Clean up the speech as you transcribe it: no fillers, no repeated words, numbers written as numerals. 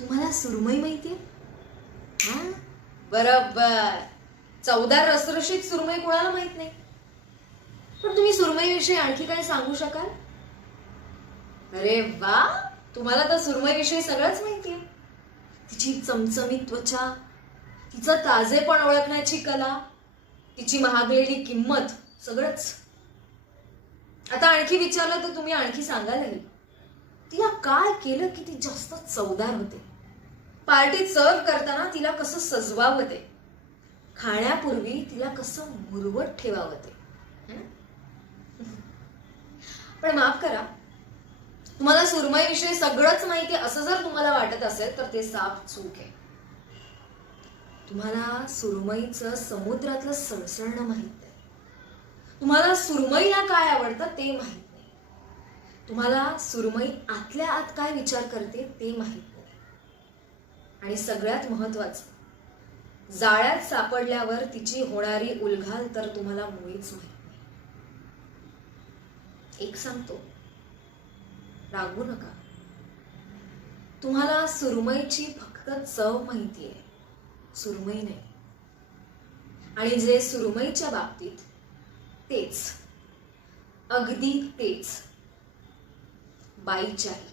तुम्हाला सुरमई माहितीये? हा, बरोबर. चवदार रसरशीत सुरमई कोणाला माहित नाही. पण तुम्ही सुरमईविषयी आणखी काय सांगू शकाल? अरे वा, तुम्हाला तर सुरमईविषयी सगळंच माहितीये. तिची चमचमीत त्वचा, तिचं ताजेपण ओळखण्याची कला, तिची महागलेली किंमत, सगळंच. आता आणखी विचारलं तर तुम्ही आणखी सांगालही. तिला काय केलं की ती जास्त चवदार होते? पार्टीत सर्व करताना तिला कसं सजवावं ते, खाण्यापूर्वी तिला कसं मुरवत ठेवावं ते. पण माफ करा, तुम्हाला सुरमईविषयी सगळंच माहिती असं जर तुम्हाला वाटत असेल तर ते साफ चूक आहे. तुम्हाला सुरमईचं समुद्रातलं सळसळणं माहित नाही. तुम्हाला सुरमईला काय आवडतं ते माहित नाही. तुम्हाला सुरमई आतल्या आत काय विचार करते ते माहित नाही. आणि सगळ्यात महत्वाचं, जाळ्यात सापडल्यावर तिची होणारी उलघाल तर तुम्हाला मुळीच माहित नाही. एक सांगतो, रागवू नका. तुम्हाला सुरमईची फक्त चव माहितीये, सुरमई नाही. आणि जे सुरमईच्या बाबतीत तेच, अगदी तेच बाईच्याही.